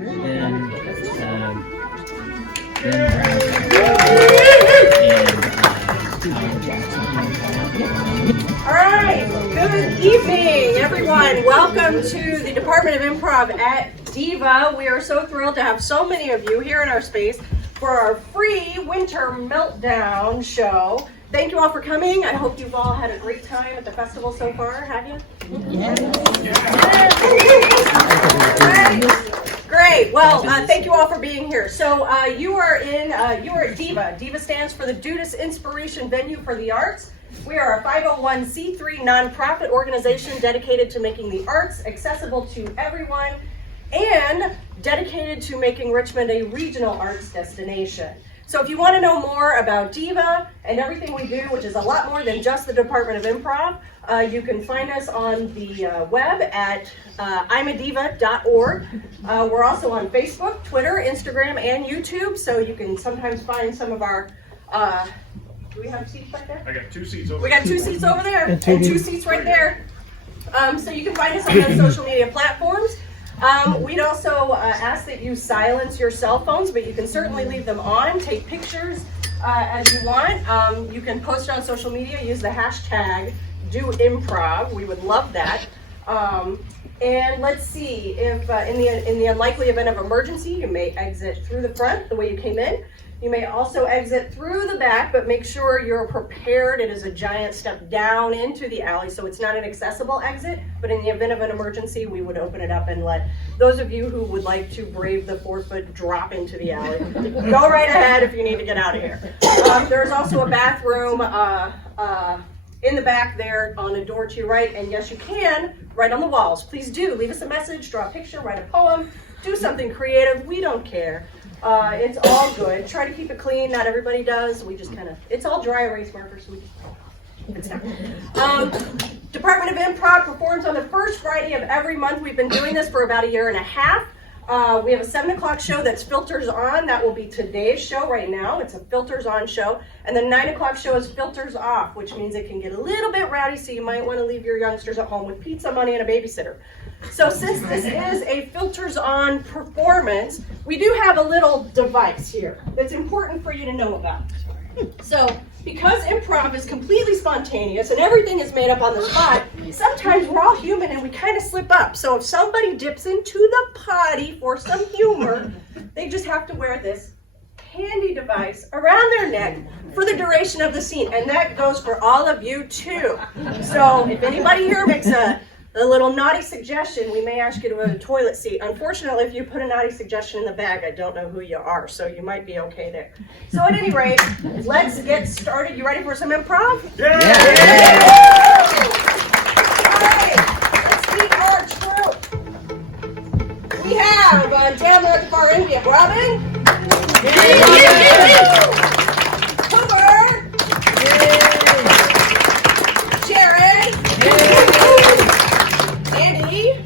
then All right, good evening, everyone. Welcome to the Department of Improv at DIVA. We are so thrilled to have so many of you here in our space for our free winter meltdown show. Thank you all for coming. I hope you've all had a great time at the festival so far, have you? Yeah. Great. Well, thank you all for being here. So you are at DIVA. DIVA stands for the Divas Inspiration Venue for the Arts. We are a 501c3 nonprofit organization dedicated to making the arts accessible to everyone and dedicated to making Richmond a regional arts destination. So if you want to know more about DIVA and everything we do, which is a lot more than just the Department of Improv, you can find us on the web at imadiva.org. We're also on Facebook, Twitter, Instagram, and YouTube, so you can sometimes find some of our... do we have seats right there? I got 2 seats over there. We got 2 seats over there and 2 seats right there. So you can find us on those social media platforms. We'd also ask that you silence your cell phones, but you can certainly leave them on. Take pictures as you want. You can post on social media. Use the hashtag #DoImprov. We would love that. And let's see if in the unlikely event of emergency, you may exit through the front the way you came in. You may also exit through the back, but make sure you're prepared. It is a giant step down into the alley, so it's not an accessible exit, but in the event of an emergency, we would open it up and let those of you who would like to brave the 4-foot drop into the alley, go right ahead if you need to get out of here. There's also a bathroom in the back there on the door to your right, and yes, you can write on the walls. Please do. Leave us a message, draw a picture, write a poem, do something creative. We don't care. It's all good. Try to keep it clean. Not everybody does. We just kind of, it's all dry erase markers, so we just, Department of Improv performs on the first Friday of every month. We've been doing this for about a year and a half. We have a 7 o'clock show that's Filters On. That will be today's show right now. It's a Filters On show. And the 9 o'clock show is Filters Off, which means it can get a little bit rowdy, so you might want to leave your youngsters at home with pizza money and a babysitter. So since this is a Filters On performance, we do have a little device here that's important for you to know about. So because improv is completely spontaneous and everything is made up on the spot, sometimes we're all human and we kind of slip up. So if somebody dips into the potty for some humor, they just have to wear this handy device around their neck for the duration of the scene. And that goes for all of you too. So if anybody here makes a little naughty suggestion, we may ask you to a toilet seat. Unfortunately, if you put a naughty suggestion in the bag, I don't know who you are, so you might be okay there. So at any rate, let's get started. You ready for some improv? Yeah! All right, let's meet our troupe. We have down there at the far end, we have Robin. Cooper. Jared. Andy. And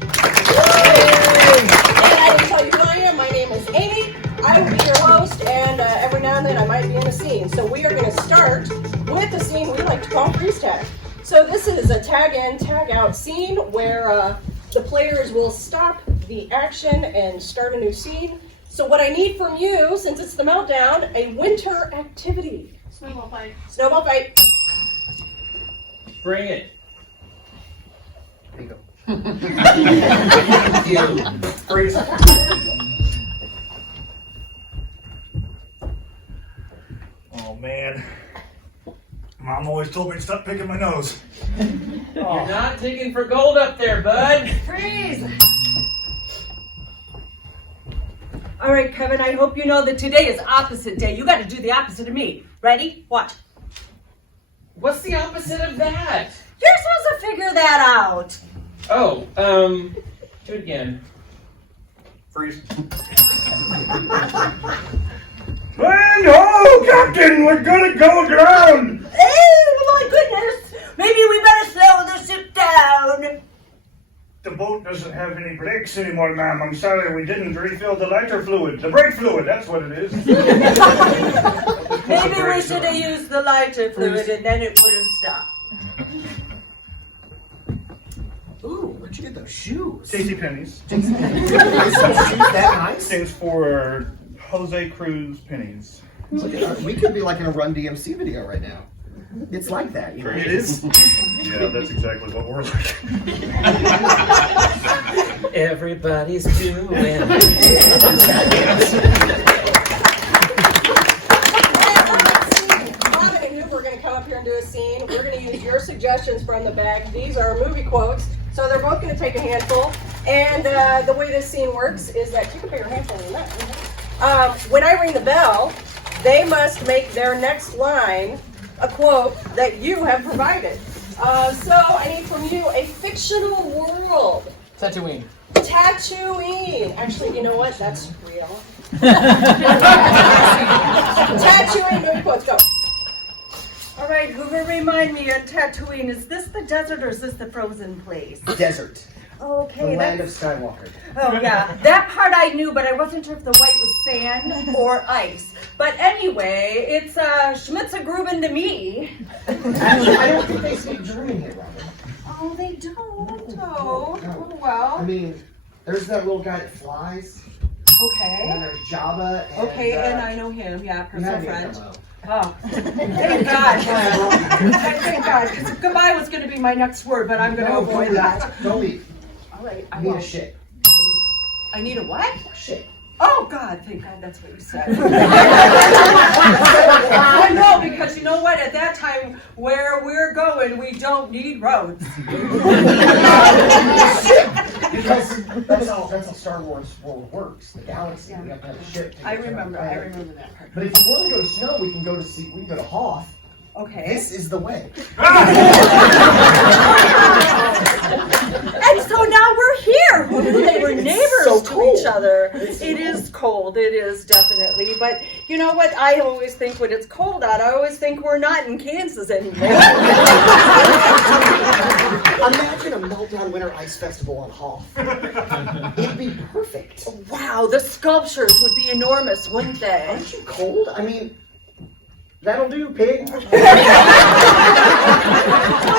I didn't tell you who I am. My name is Amy. I will be your host, and every now and then I might be in a scene. So we are going to start with a scene we like to call freeze tag. So this is a tag in, tag out scene where the players will stop the action and start a new scene. So what I need from you, since it's the meltdown, a winter activity. Snowball fight. Snowball fight. bring it. There you go. Thank you. Freeze. Oh man. Mom always told me to stop picking my nose. You're not digging for gold up there, bud. Freeze! All right, Kevin, I hope you know that today is opposite day. You got to do the opposite of me. Ready? Watch. What's the opposite of that? You're supposed to figure that out. Oh, do it again. Freeze. Land ho, Captain! We're gonna go aground! Oh, my goodness! Maybe we better slow the ship down. The boat doesn't have any brakes anymore, ma'am. I'm sorry, we didn't refill the lighter fluid. The brake fluid, that's what it is. Maybe we should have used the lighter fluid and then it would have stopped. Ooh, where'd you get those shoes? JCPenney's. Some shoes that high? stands for Jose Cruz pennies. We could be like in a Run DMC video right now. It's like that, you know? It is. Yeah, that's exactly what we're like. Everybody's doing. We're going to come up here and do a scene. We're going to use your suggestions from the back. These are movie quotes, so they're both going to take a handful. And the way this scene works is that take a bigger handful than that. When I ring the bell, they must make their next line a quote that you have provided. So I need from you a fictional world. Tatooine. Tatooine. Actually, you know what? That's real. Tatooine, movie quotes, go. All right, Hoover, remind me on Tatooine, is this the desert or is this the frozen place? Desert. Okay, The land of that's... Skywalker. Oh, yeah. That part I knew, but I wasn't sure if the white was sand or ice. But anyway, it's Schmitzegruben to me. Actually, I don't think they speak German here, Robin. Oh, they don't. Oh, No. well. I mean, there's that little guy that flies, and then Okay. there's Jabba, and, Okay, and I know him, yeah, you personal had me friend. come out. Oh, thank God. Thank God, because goodbye was going to be my next word, but I'm going to No, avoid that. Don't leave. All right, I You need a won't. shit. I need a what? Shit. Oh God, thank God that's what you said. I know, because you know what? At that time, where we're going, we don't need roads. Because that's how Star Wars world works. The galaxy, we have to have a ship. to I get to remember the planet. that part. But if you want to go to snow, we can go to Hoth. Okay. This is the way. And so now we're here. Who knew they were neighbors so to cold. each other? It's so It is cold. It is definitely. But you know what? I always think when it's cold out, I always think we're not in Kansas anymore. Imagine a Meltdown Winter Ice Festival on Hoth. It'd be perfect. Wow, the sculptures would be enormous, wouldn't they? Aren't you cold? I mean, that'll do, pig. Well,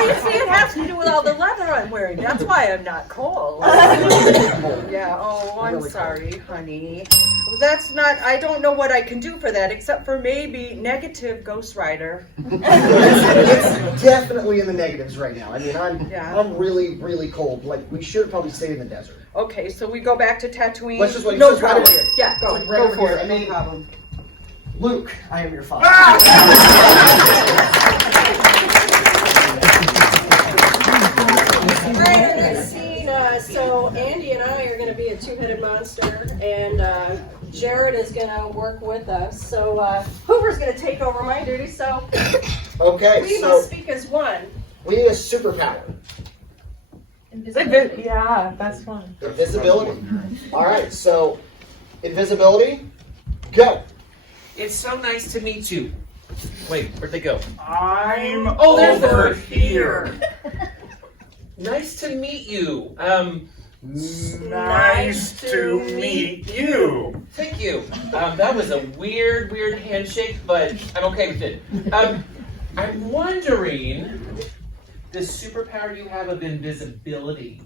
you see, it has to do with all the leather I'm wearing. That's why I'm not cold. Yeah, oh, I'm sorry, honey. That's not, I don't know what I can do for that, except for maybe negative Ghost Rider. It's definitely in the negatives right now. I mean, Yeah. I'm really, really cold. Like, we should probably stay in the desert. Okay, so we go back to Tatooine. Let's just wait. No Just right problem. over here. Yeah, go, Right go over for here. it. I mean- No problem. Luke, I am your father. All right, our next scene. So Andy and I are going to be a two-headed monster, and Jared is going to work with us. So Hoover's going to take over my duty. So Okay, we so must speak as one. we need a superpower. Invisibility. Yeah, that's fun. Invisibility. All right, so invisibility, go. It's so nice to meet you. Wait, where'd they go? I'm Oh, there's the over first. here. Nice to meet you. Nice to meet you. Thank you. That was a weird handshake, but I'm okay with it. I'm wondering, the superpower you have of invisibility,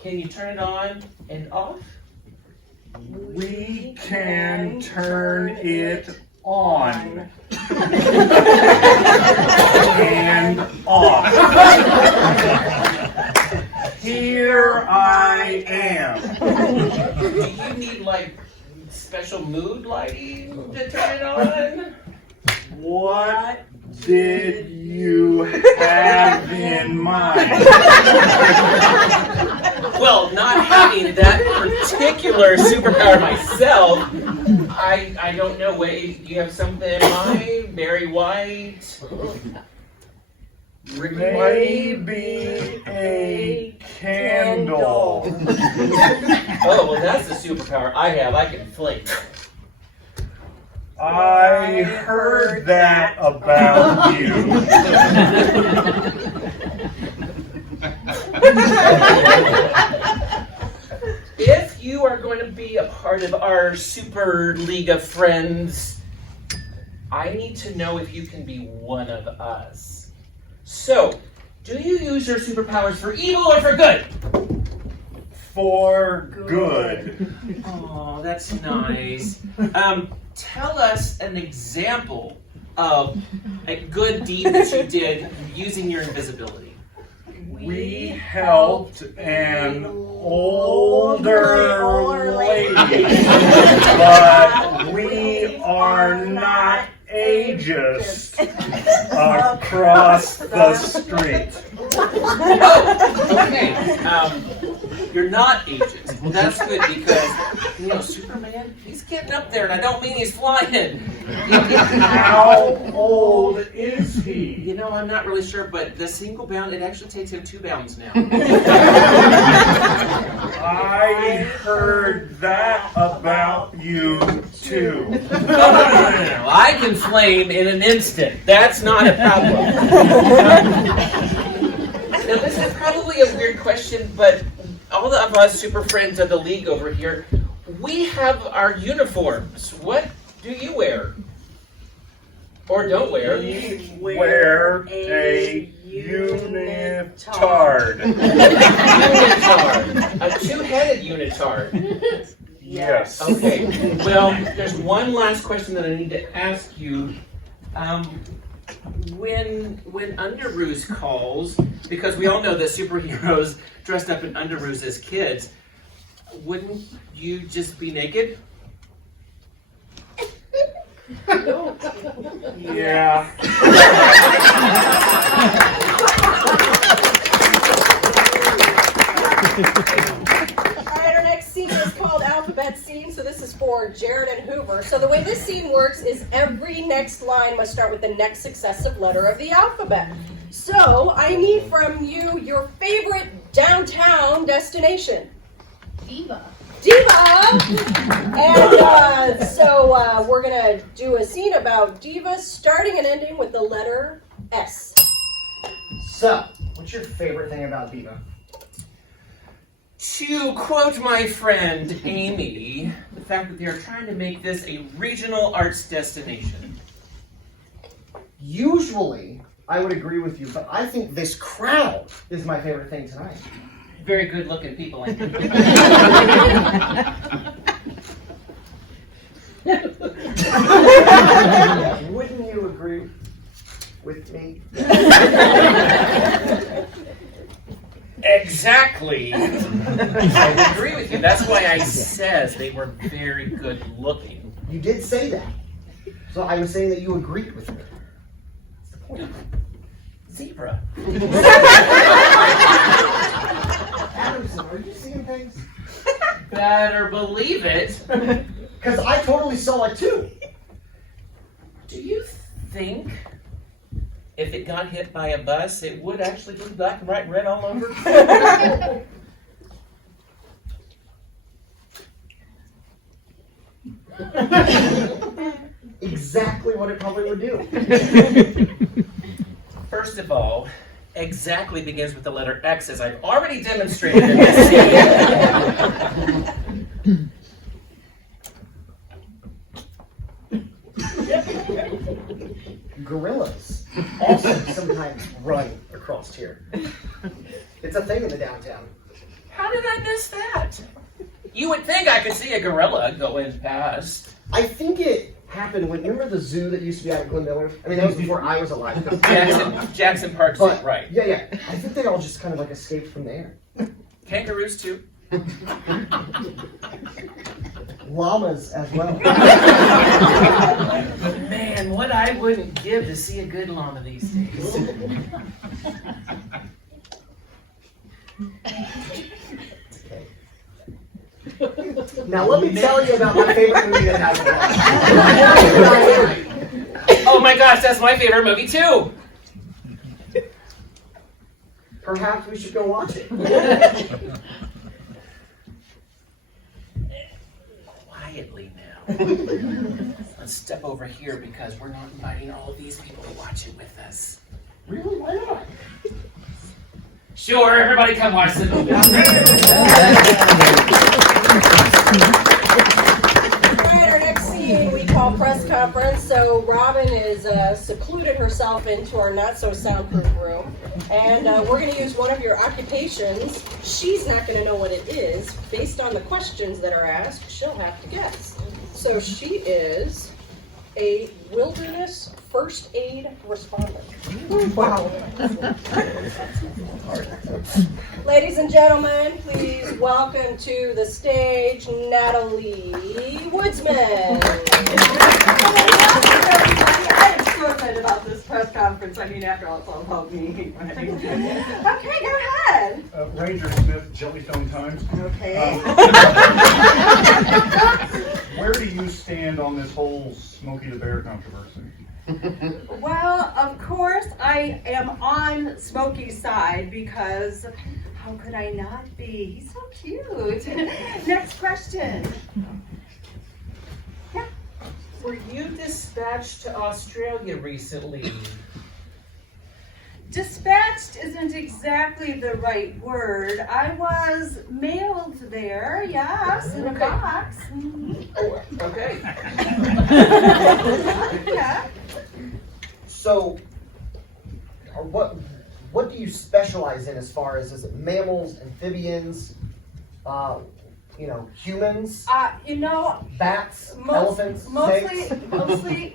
can you turn it on and off? We can turn it on and off. Here I am. Do you need like special mood lighting to turn it on? What did you have in mind? Well, not having that particular superpower myself, I don't know. Wait, you have something in mind? Barry White? Ricky White? Maybe a candle. Oh, well, that's the superpower I have. I can flake. I heard that about you. If you are going to be a part of our Super League of Friends, I need to know if you can be one of us. So, do you use your superpowers for evil or for good? for good. Oh, that's nice. Tell us an example of a good deed that you did using your invisibility. We helped an older lady, but we are not ageist across the street. Okay, you're not ageist. Well, that's good because, Superman, he's getting up there, and I don't mean he's flying. How old is he? I'm not really sure, but the single bound, it actually takes him 2 bounds now. I heard that about you too. No. I can flame in an instant. That's not a problem. Now, this is probably a weird question, but all of us super friends of the league over here, we have our uniforms. What do you wear? Or don't wear? We wear a unitard. Unitard. A 2-headed unitard. Yes. Okay. Well, there's one last question that I need to ask you. When Underoos calls, because we all know that superheroes dressed up in underoos as kids, wouldn't you just be naked? Yeah. Alright, our next scene is called Alphabet Scene, so this is for Jared and Hoover. So the way this scene works is every next line must start with the next successive letter of the alphabet. So I need from you your favorite downtown destination. Diva. And so we're going to do a scene about divas starting and ending with the letter S. So, what's your favorite thing about Diva? To quote my friend Amy, the fact that they are trying to make this a regional arts destination. Usually, I would agree with you, but I think this crowd is my favorite thing tonight. Very good looking people, I think. Wouldn't you agree with me? Exactly. I would agree with you. That's why I says they were very good looking. You did say that. So I was saying that you agreed with me. That's the point. Zebra. Adamson, are you seeing things? Better believe it. Because I totally saw it too. Do you think if it got hit by a bus, it would actually be black and white and red all over? Exactly what it probably would do. First of all, exactly begins with the letter X, as I've already demonstrated in this scene. Gorillas also sometimes run across here. It's a thing in the downtown. How did I miss that? You would think I could see a gorilla going past. I think it happened when, remember the zoo that used to be out at Glen Miller? I mean, that was before I was alive. Jackson Park Zoo, But, right. Yeah. I think they all just kind of like escaped from there. Kangaroos too. Llamas as well. Man, what I wouldn't give to see a good llama these days. Now let me tell you about my favorite movie that has a llama. Oh my gosh, that's my favorite movie too. Perhaps we should go watch it. Quietly now. Let's step over here because we're not inviting all of these people to watch it with us. Really? Why not? Sure, everybody come watch the movie. Alright, our next scene we call press conference. So Robin is secluded herself into our not so soundproof room, and we're going to use one of your occupations. She's not going to know what it is. Based on the questions that are asked, she'll have to guess. So she is a wilderness first aid responder. Wow. Ladies and gentlemen, please welcome to the stage Natalie Woodsman. I'm so excited about this press conference. I mean, after all, it's all about me. Okay, go ahead. Ranger Smith, Jellystone Times. Okay. Where do you stand on this whole Smokey the Bear controversy? Well, of course, I am on Smokey's side because how could I not be? He's so cute. Next question. Yeah. Were you dispatched to Australia recently? Dispatched isn't exactly the right word. I was mailed there, yes, in a box. Mhm. Oh, okay. Yeah. So, what do you specialize in as far as, is it mammals, amphibians, humans, bats, elephants, snakes?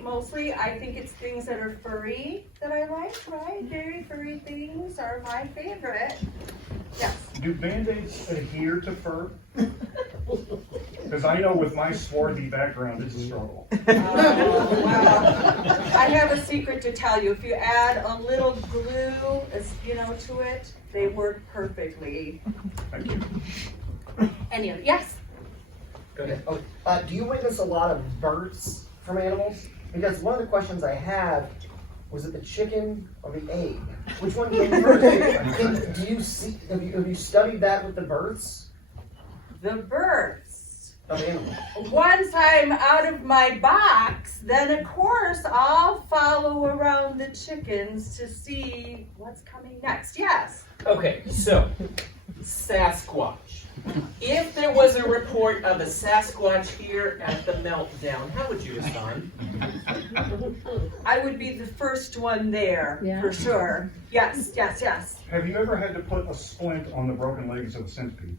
Mostly, I think it's things that are furry that I like, right? Very furry things are my favorite. Yes. Do Band-Aids adhere to fur? Because I know with my swarthy background, it's a struggle. Oh, wow. I have a secret to tell you. If you add a little glue, to it, they work perfectly. Thank you. Yes. Go ahead. Oh, Do you witness a lot of births from animals? Because one of the questions I had was it the chicken or the egg? Which one came first? Do you see? Have you studied that with the births The births. of animals? Once I'm out of my box, then of course I'll follow around the chickens to see what's coming next. Yes. okay, so Sasquatch. If there was a report of a Sasquatch here at the Meltdown, how would you respond? I would be the first one there, for sure. Yes. Have you ever had to put a splint on the broken legs of a centipede?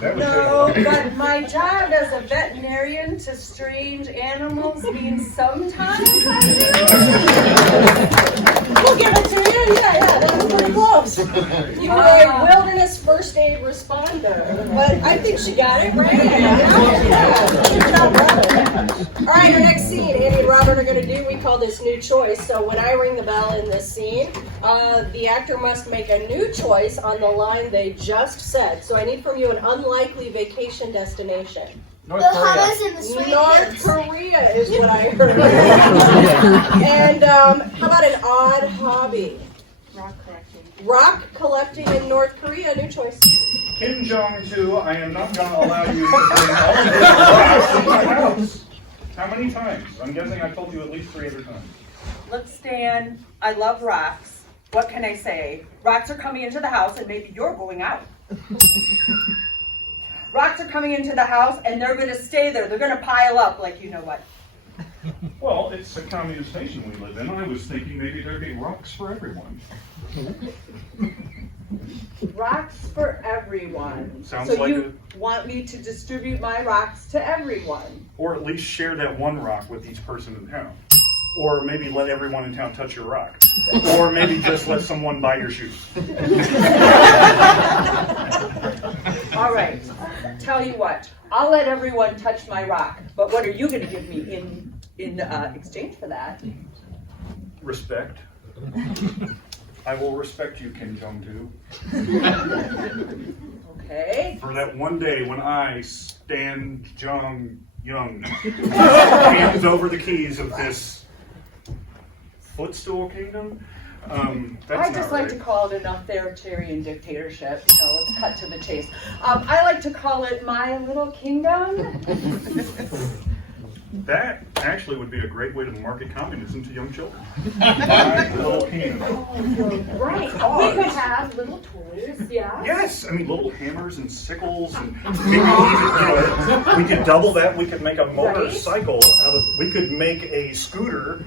That would No, take a while. but my job as a veterinarian to strange animals means sometimes I We'll give it to you. Yeah, that was pretty close. You were a wilderness first aid responder, but I think she got it right. All right, our next scene, Andy and Robert are going to do, we call this new choice. So when I ring the bell in this scene, the actor must make a new choice on the line they just said. So I need from you an unlikely vacation destination. North Korea. North Korea is what I heard. And how about an odd hobby? rock collecting. Rock collecting in North Korea, new choice. Kim Jong-un, I am not going to allow you to bring all of this rocks in my house. How many times? I'm guessing I told you at least 3 other times. Look, Stan, I love rocks. What can I say? Rocks are coming into the house and maybe you're going out. Rocks are coming into the house and they're going to stay there. They're going to pile up like you know what. Well, it's a communist nation we live in. I was thinking maybe there'd be rocks for everyone. Rocks for everyone. Sounds so like you want me to distribute my rocks to everyone. Or at least share that one rock with each person in town. Or maybe let everyone in town touch your rock. Or maybe just let someone buy your shoes. All right, tell you what, I'll let everyone touch my rock, but what are you going to give me in exchange for that? Respect. I will respect you, Kim Jong-un. Okay. For that one day when I, Stan Jong-young, hands over the keys of this footstool kingdom. That's I just like to call it an authoritarian dictatorship. Let's cut to the chase. I like to call it my little kingdom. That actually would be a great way to market communism to young children. My little penis. Right. We could have little toys. Yeah. Yes, I mean little hammers and sickles, and maybe even, we could double that. We could make a motorcycle out of. We could make a scooter.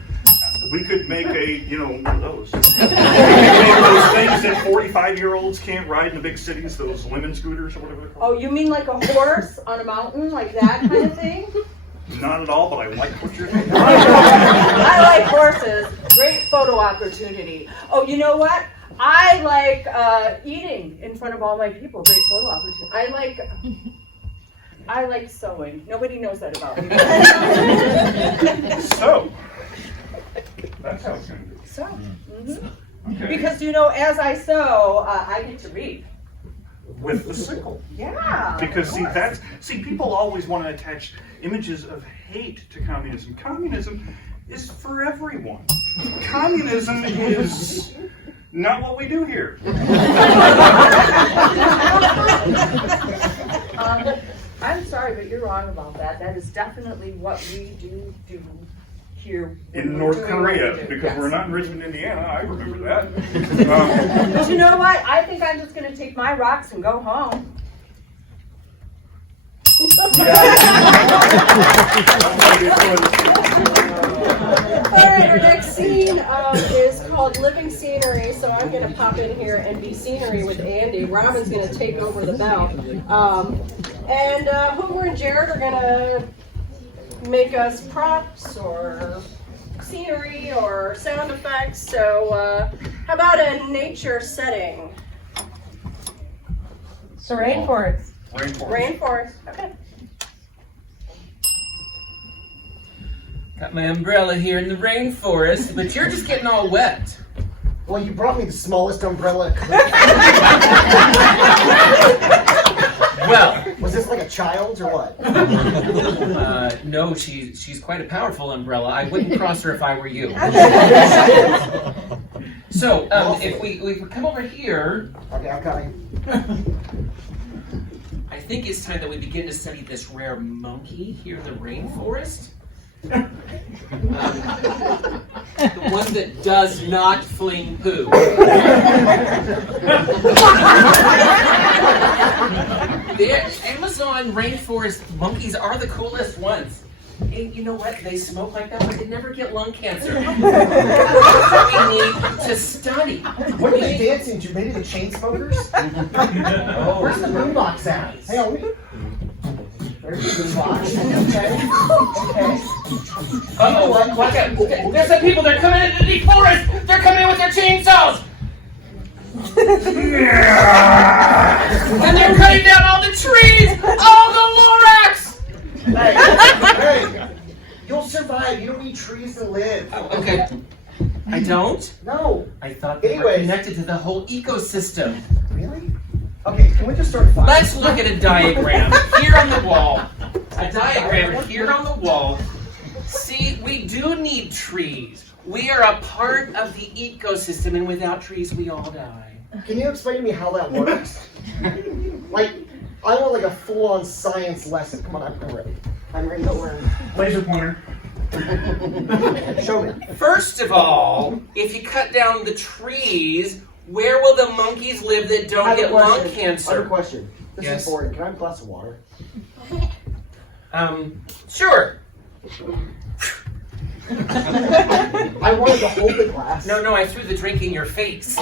We could make a, one of those. We could make those things that 45-year-olds can't ride in the big cities. Those lemon scooters or whatever they're called. Oh, you mean like a horse on a mountain, like that kind of thing? Not at all, but I like what you're doing. I like horses. Great photo opportunity. Oh, you know what? I like eating in front of all my people. Great photo opportunity. I like sewing. Nobody knows that about me. So, that's how it's going to be. So, Okay. because as I sew, I get to reap. With the sickle. Yeah. Because people always want to attach images of hate to communism. Communism is for everyone. Communism is not what we do here. I'm sorry, but you're wrong about that. That is definitely what we do here In North Korea, because we're not in Richmond, Indiana. I remember that. But you know what? I think I'm just going to take my rocks and go home. All right, our next scene is called Living Scenery, so I'm going to pop in here and be scenery with Andy. Robin's going to take over the bell. And Hoover and Jared are going to make us props or scenery or sound effects. So how about a nature setting? So rainforest. Rainforest. Okay. Got my umbrella here in the rainforest, but you're just getting all wet. Well, you brought me the smallest umbrella. Well, Was this like a child's or what? no, she's quite a powerful umbrella. I wouldn't cross her if I were you. So, if we come over here, Okay, I'm coming. I think it's time that we begin to study this rare monkey here in the rainforest. The one that does not fling poo. The Amazon rainforest monkeys are the coolest ones. And you know what? They smoke like that, but they never get lung cancer. That's what we need to study. What are they dancing to? Maybe the chain smokers? Where's the boombox at? Hey, on me. There's the boombox. Okay. Uh-oh, watch out. There's some people, they're coming into the forest. They're coming in with their chainsaws. And they're cutting down all the trees, all the lorax. Hey, you'll survive. You don't need trees to live. Okay. I don't? No. I thought they were Anyways. connected to the whole ecosystem. Really? Okay, can we just start a fire? Let's look at a diagram here on the wall. A diagram here on the wall. See, we do need trees. We are a part of the ecosystem, and without trees, we all die. Can you explain to me how that works? Like, I want like a full-on science lesson. Come on, I'm ready. I'm ready to learn. Laser pointer. Show me. First of all, if you cut down the trees, where will the monkeys live that I don't have a get lung question. I have a cancer? question. This Yes. is boring. Can I have a glass of water? Sure. I wanted to hold the glass. No, I threw the drink in your face.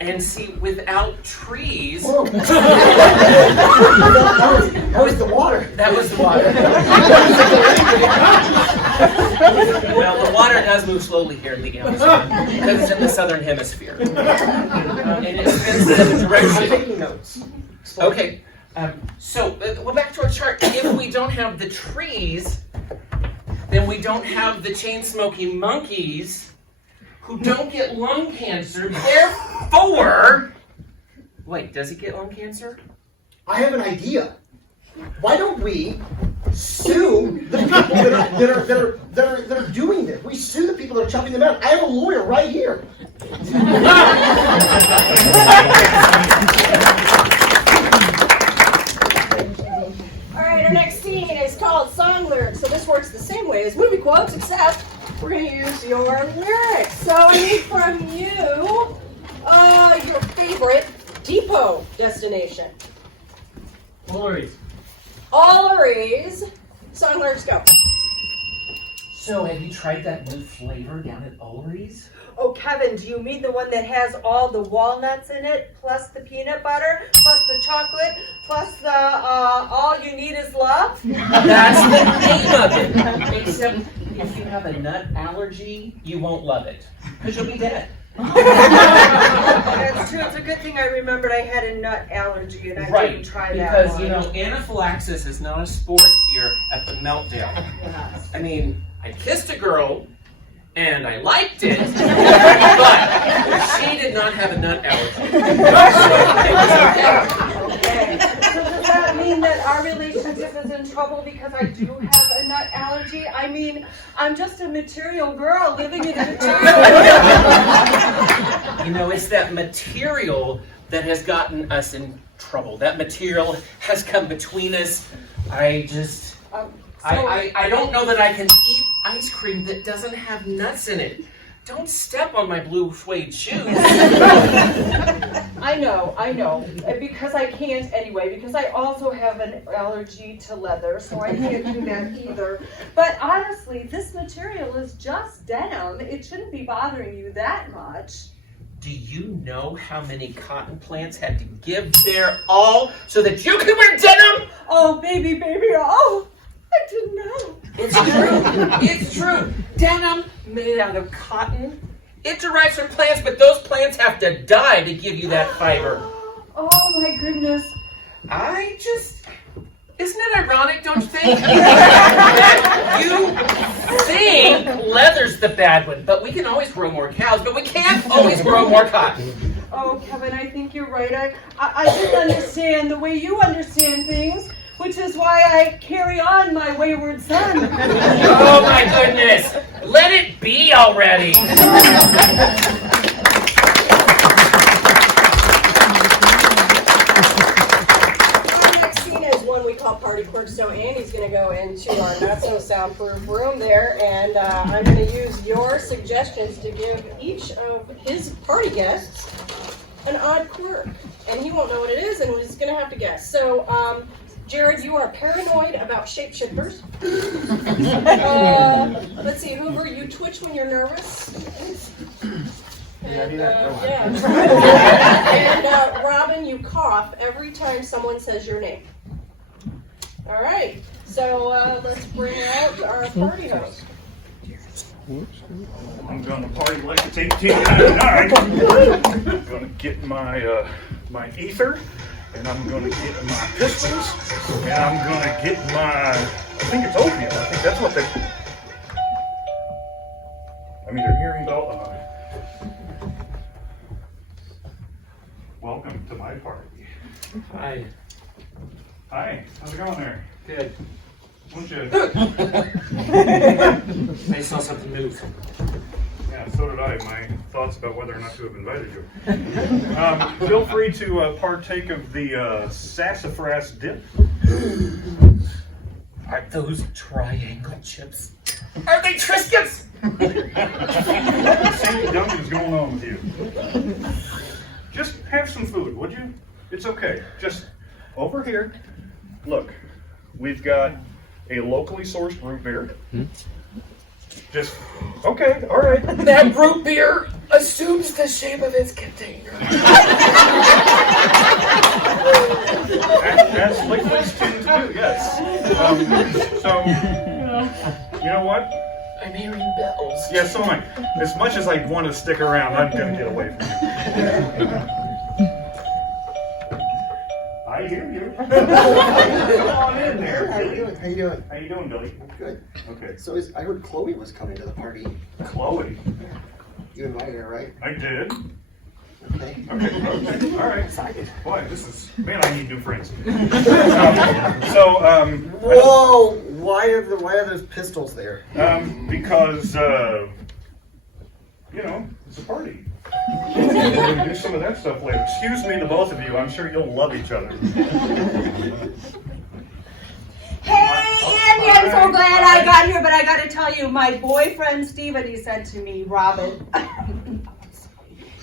And see, without trees, Oh. that was the water. that was the water. Well, the water does move slowly here in the Amazon because it's in the southern hemisphere. And it's in the I'm direction. taking notes. Okay, so well, back to our chart. If we don't have the trees, then we don't have the chain-smoking monkeys who don't get lung cancer. Therefore, wait, does he get lung cancer? I have an idea. Why don't we sue the people that are doing this? We sue the people that are chopping them out. I have a lawyer right here. All right, our next scene we're gonna use your lyrics. So I need from you your favorite depot destination. Ullery's. Ullery's. So let's go. So have you tried that new flavor down at Ullery's? Oh, Kevin, do you mean the one that has all the walnuts in it, plus the peanut butter, plus the chocolate, plus the all you need is love? That's the name of it. Except if you have a nut allergy, you won't love it. Because you'll be dead. That's true. It's a good thing I remembered I had a nut allergy and I didn't try that because, one. you know, anaphylaxis is not a sport here at the Meltdown. Yes. I mean, I kissed a girl, and I liked it, but she did not have a nut allergy. Okay. So does that mean that our relationship is in trouble because I do have a nut allergy? I mean, I'm just a material girl living in a material world. You know, it's that material that has gotten us in trouble. That material has come between us. I don't know that I can eat ice cream that doesn't have nuts in it. Don't step on my blue suede shoes. I know, because I can't anyway, because I also have an allergy to leather, so I can't do that either. But honestly, this material is just denim. It shouldn't be bothering you that much. Do you know how many cotton plants had to give their all so that you could wear denim? Oh, baby, oh, I didn't know. It's true. It's true. Denim made out of cotton. It derives from plants, but those plants have to die to give you that fiber. Oh my goodness. Isn't it ironic, don't you think? That you think leather's the bad one, but we can always grow more cows, but we can't always grow more cotton. Oh, Kevin, I think you're right. I didn't understand the way you understand things, which is why I carry on my wayward son. Oh my goodness! Let it be already! Party Quirk. So Andy's going to go into our not so soundproof room there, and I'm going to use your suggestions to give each of his party guests an odd quirk, and he won't know what it is, and he's going to have to guess. So, Jared, you are paranoid about shapeshifters. Let's see, Hoover, you twitch when you're nervous. And, and Robin, you cough every time someone says your name. All right, so let's bring out our party host. I'm going to party like it's 1899. I'm going to get my my ether, and I'm going to get my pistols, and I'm going to get my, I think it's opium. I think that's what they, I'm either hearing about. Welcome to my party. Hi. Hi, how's it going there? Good. Won't you? I saw something move. Yeah, so did I. My thoughts about whether or not to have invited you. Feel free to partake of the sassafras dip. Are those triangle chips? Are they Triscuits? Sandy Duncan's going on with you. Just have some food, would you? It's okay. Just over here. Look, we've got a locally sourced root beer. Just, okay, all right. That root beer assumes the shape of its container. As liquids tend to do, yes. So, you know what? I'm hearing bells. Yeah, so am I. As much as I want to stick around, I'm going to get away from you. I hear you. Come on in there, How you Billy. doing? How you doing? How you doing, Billy? Good. Okay. So I heard Chloe was coming to the party. Chloe. You invited her, right? I did. Okay. Okay. All right. Excited. Boy, this is, man, I need new friends. Whoa! Why are those pistols there? Because, you know, it's a party. We'll do some of that stuff later. Excuse me to both of you. I'm sure you'll love each other. Hey, Andy, I'm so glad I got here, but I gotta tell you, my boyfriend Steven, he said to me, Robin,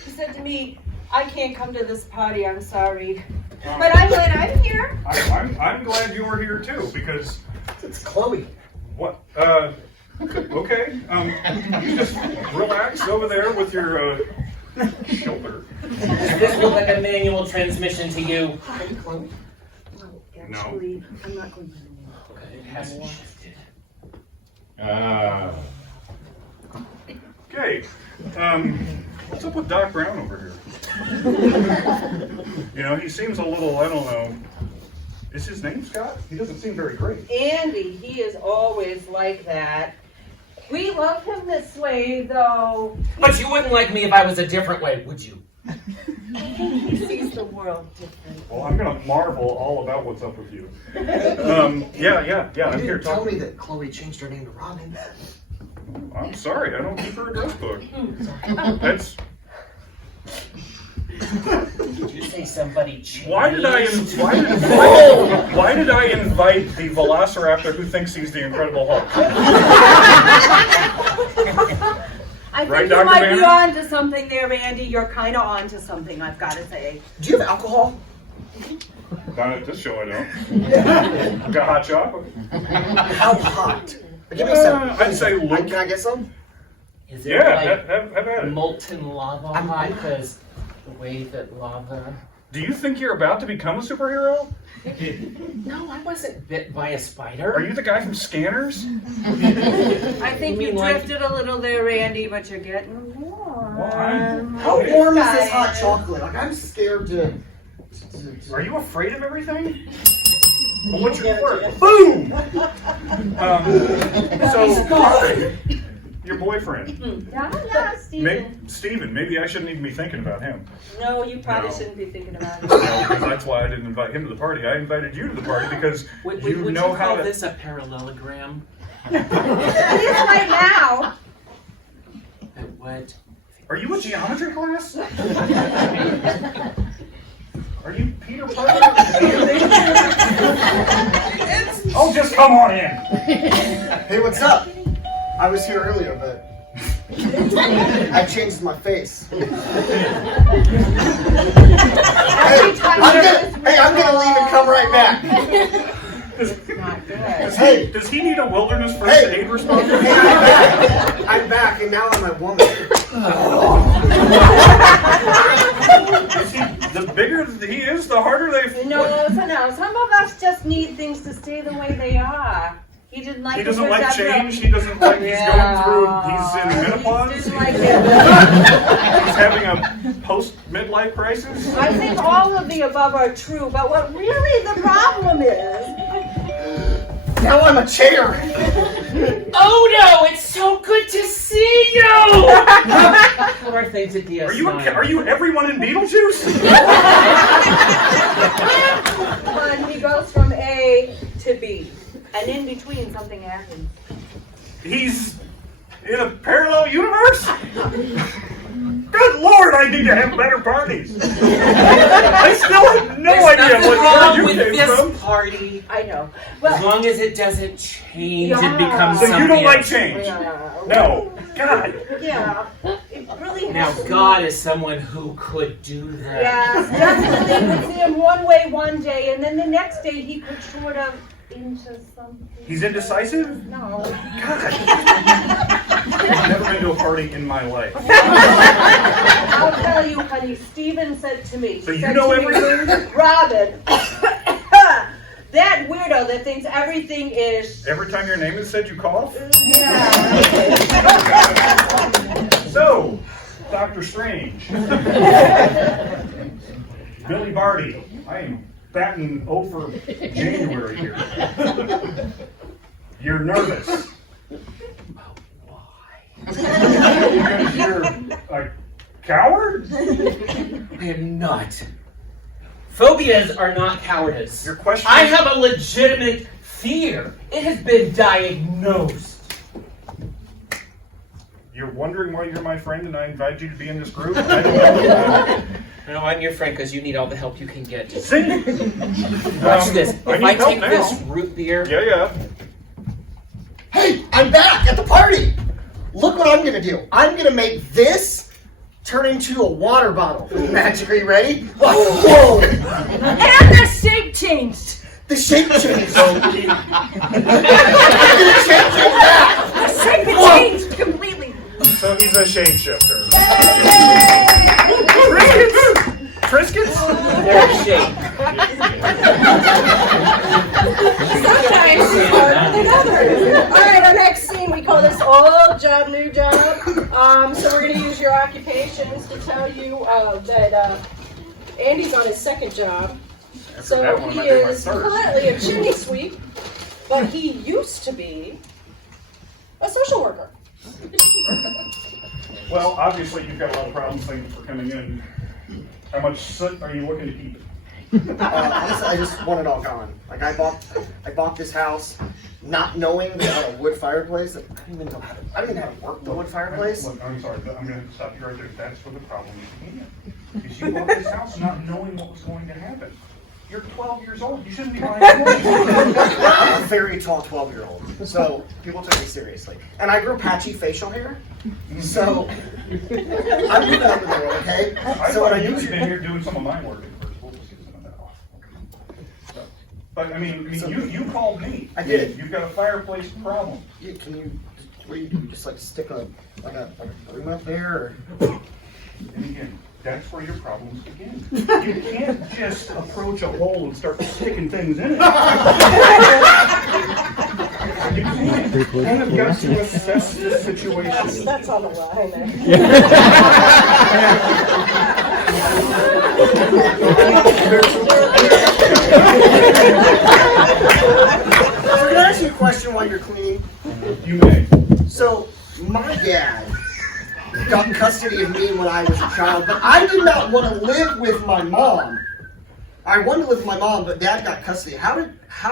he said to me, I can't come to this party, I'm sorry. But I'm glad I'm here. I'm glad you were here too, because It's Chloe. what? Okay. You just relax over there with your shoulder. Does this look like a manual transmission to you? Hey, Chloe. No. Actually, I'm not going to. It hasn't shifted. Okay. What's up with Doc Brown over here? You know, he seems a little, I don't know. Is his name Scott? He doesn't seem very great. Andy, he is always like that. We love him this way, though. But you wouldn't like me if I was a different way, would you? He sees the world different. Well, I'm gonna marvel all about what's up with you. Yeah. You I'm here didn't tell talking. me that Chloe changed her name to Robin. I'm sorry, I don't keep her address book. That's Did you say somebody changed? why did I invite the Velociraptor who thinks he's the Incredible Hulk? I think Right, you Dr. might be Banner? on to something there, Andy. You're kind of on to something, I've got to say. Do you have alcohol? Not at this show, I don't. Got hot chocolate? How hot? Give me some. I'd say Luke. Can I get some? Is it Yeah, like have at it. molten lava I'm- hot? Because the way that lava... Do you think you're about to become a superhero? No, I wasn't bit by a spider. Are you the guy from Scanners? I think you mean like- drifted a little there, Andy, but you're getting warm. How warm is this hot chocolate? Like, I'm scared to. Are you afraid of everything? Well, what's your word? Boom! So, your boyfriend. Yeah, Steven. Steven, maybe I shouldn't even be thinking about him. No, you probably No. shouldn't be thinking about it. No, because that's why I didn't invite him to the party. I invited you to the party because Would you you know call how to. this a parallelogram? It is right now. What? Are you a geometry class? Are you Peter Parker? Oh, just come on in. Hey, what's up? I was here earlier, but I changed my face. Hey, I'm gonna leave and come right back. Does he need a wilderness first aid responder? Hey, I'm back, and now I'm a woman. The bigger he is, the harder they. No. Some of us just need things to stay the way they are. He didn't like. He doesn't it like after- change. He doesn't like. He's going through. He's in He menopause. didn't like it. He's having a post-midlife crisis. I think all of the above are true, but what really the problem is. Now I'm a chair. Oh no! It's so good to see you! How are things at DS9? Are you everyone in Beetlejuice? When he goes from A to B, and in between something happens. He's in a parallel universe? Good Lord, I need to have better parties. I still have no There's idea nothing where wrong you with came this from. party. I know. As Well, long as it doesn't change Yeah. and become So something you don't like else. change? yeah. No. God. Yeah. It really Now, has to be- God is someone who could do that. Yes, definitely. You could see him one way one day, and then the next day he could sort of into something. He's indecisive? No. God. I've never been to a party in my life. I'll tell you, honey. Steven said to me. So you said know to me, everything? Robin. That weirdo that thinks everything is. Every time your name is said, you cough? Yeah. So, Dr. Strange. Billy Barty. I am batting over January here. You're nervous. Because you're a coward? I am not. Phobias are not cowardice. Your question. I have a legitimate fear. It has been diagnosed. You're wondering why you're my friend and I invited you to be in this group? I don't know. No, I'm your friend because you need all the help you can get. See? Watch this. I If need I help take now. this root beer Yeah. I'm back at the party. Look what I'm gonna do. I'm gonna make this turn into a water bottle. Magic, are you ready? Like, whoa! And the shape changed. The shape changed. I'm gonna change it back. The shape changed completely. So he's a shapeshifter. Triscuits? They're shape. Sometimes harder than others. All right, our next scene, we call this old job, new job. So we're going to use your occupations to tell you that Andy's on his second job. So that one, he I did my is third. currently a chimney sweep, but he used to be a social worker. Well, obviously you've got a lot of problems. Thank you for coming in. How much soot are you looking to keep? Honestly, I just want it all gone. Like I bought this house, not knowing that I had a wood fireplace. I didn't even know how to work the wood fireplace. Look, I'm sorry, but I'm going to stop you right there. That's where the problem began. Because you bought this house not knowing what was going to happen. You're 12 years old. You shouldn't be buying it. I'm a very tall 12-year-old, so people took me seriously. And I grew patchy facial hair, so I'm moving up in the world, okay? I So when thought I you use had been here doing some of my work at first. We'll just get some of that off. So, but I mean, you called me. I did. You've got a fireplace problem. Can you? What do you do? Just like stick a broom up there? And again, that's where your problems begin. You can't just approach a hole and start sticking things in it. You kind of got to assess the situation. That's on the line. So can I ask you a question while you're cleaning? You may. So my dad got custody of me when I was a child, but I did not want to live with my mom. I wanted to live with my mom, but Dad got custody. How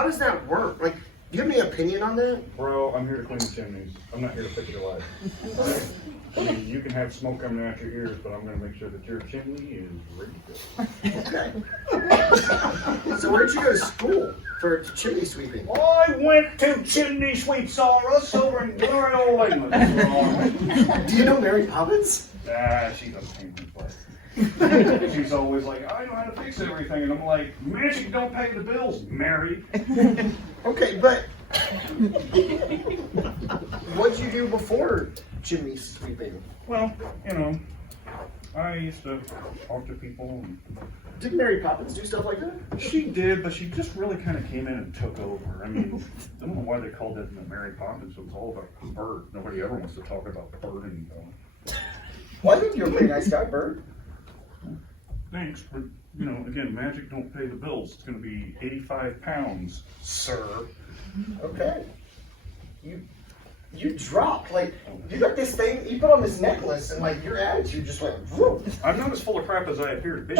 does that work? Like, do you have any opinion on that? Bro, I'm here to clean the chimneys. I'm not here to fix your life. I mean, you can have smoke coming out your ears, but I'm going to make sure that your chimney is ready to go. Okay. So where did you go to school for chimney sweeping? I went to Chimney Sweeps R Us over in Glory, Old England. Do you know Mary Poppins? She doesn't paint me play. She's always like, I know how to fix everything. And I'm like, magic don't pay the bills, Mary. Okay, but what did you do before chimney sweeping? Well, you know, I used to talk to people. And Did Mary Poppins do stuff like that? she did, but she just really kind of came in and took over. I mean, I don't know why they called it Mary Poppins. It was all about the bird. Nobody ever wants to talk about birding, though. Well, I think you're a pretty nice guy, Bird. Thanks, but, you know, again, magic don't pay the bills. It's going to be 85 pounds, sir. Okay. You dropped, like, you got this thing, you put on this necklace, and, like, your attitude just went, whoop. I'm not as full of crap as I appear to be.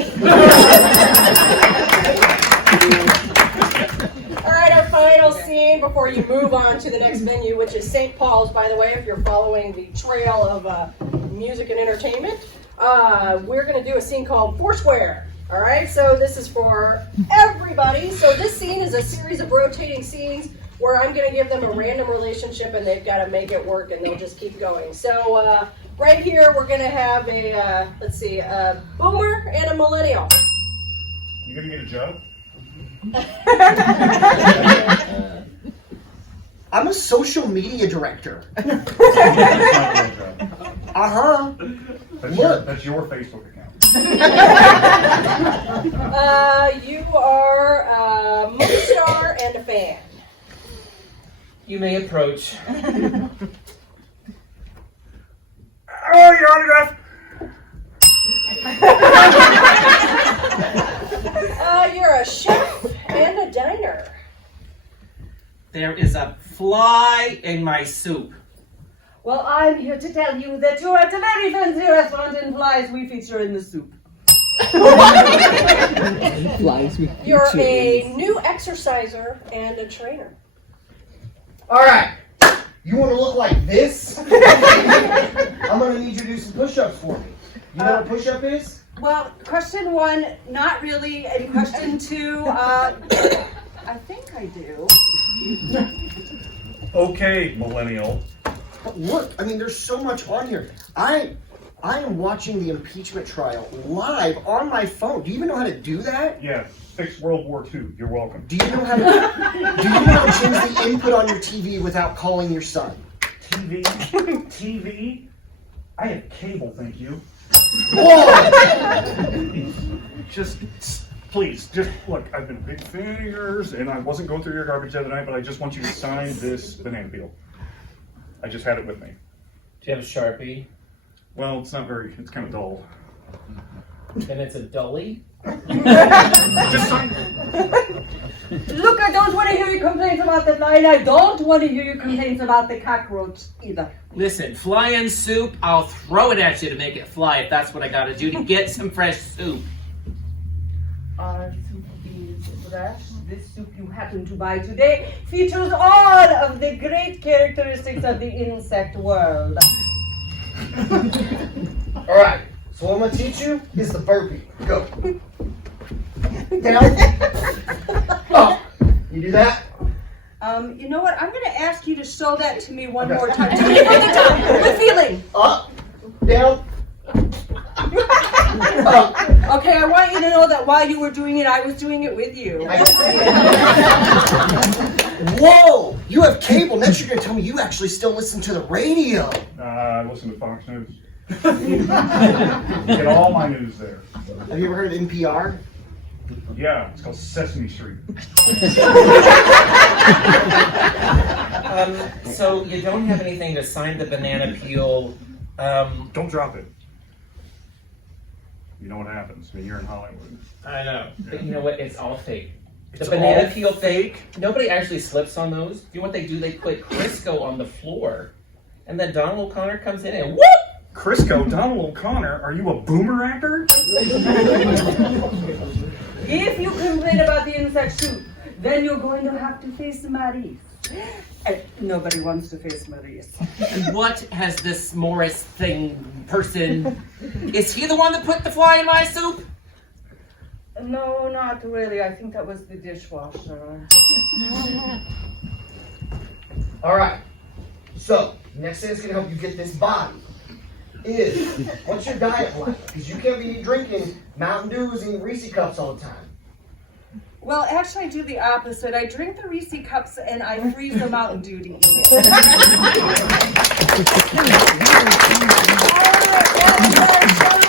All right, our final scene before you move on to the next venue, which is St. Paul's, by the way, if you're following the trail of music and entertainment. We're going to do a scene called Foursquare. All right, so this is for everybody. So this scene is a series of rotating scenes where I'm going to give them a random relationship and they've got to make it work and they'll just keep going. So right here, we're going to have a, let's see, a boomer and a millennial. You going to get a job? I'm a social media director. Uh-huh. That's your Facebook account. You are a movie star and a fan. You may approach. Oh, your autograph! You're a chef and a diner. There is a fly in my soup. Well, I'm here to tell you that you're at a very fancy restaurant and flies we feature in the soup. You're a new exerciser and a trainer. All right. You want to look like this? I'm going to need you to do some push-ups for me. You know what a push-up is? Well, question one, not really, and question two, I think I do. Okay, millennial. Look, I mean, there's so much on here. I am watching the impeachment trial live on my phone. Do you even know how to do that? Yeah, fix World War II. You're welcome. Do you know how to change the input on your TV without calling your son? TV? TV? I have cable, thank you. Whoa! Just, please, just look, I've been a big fan of yours, and I wasn't going through your garbage the other night, but I just want you to sign this banana peel. I just had it with me. Do you have a Sharpie? Well, it's kind of dull. Then it's a dully? Just sign. Look, I don't want to hear your complaints about the line. I don't want to hear your complaints about the cockroach either. Listen, fly-in soup, I'll throw it at you to make it fly if that's what I gotta do to get some fresh soup. Our soup is fresh. This soup you happen to buy today features all of the great characteristics of the insect world. All right, so what I'm gonna teach you is the burpee. Go. Down. Up. You do that? You know what? I'm going to ask you to show that to me one Okay. more time. Tell me from the top. Good feeling. Up. Down. Up. Okay, I want you to know that while you were doing it, I was doing it with you. Whoa! You have cable. Next you're gonna tell me you actually still listen to the radio. I listen to Fox News. Get all my news there. Have you ever heard of NPR? Yeah, it's called Sesame Street. So you don't have anything to sign the banana peel. Don't drop it. You know what happens when you're in Hollywood. I know. But you know what? It's all fake. The It's banana all peel fake. Nobody actually slips on those. Do you know what they do? They put Crisco on the floor. And then Donald O'Connor comes in and whoop! Crisco, Donald O'Connor, are you a boomer actor? If you complain about the insect soup, then you're going to have to face Maurice. And nobody wants to face Maurice. And what has this Morris person? Is he the one that put the fly in my soup? No, not really. I think that was the dishwasher. All right. So next thing that's gonna help you get this body is what's your diet like? Because you can't be drinking Mountain Dews and Reese cups all the time. Well, actually, I do the opposite. I drink the Reese cups and I freeze the Mountain Dew to eat it. All right,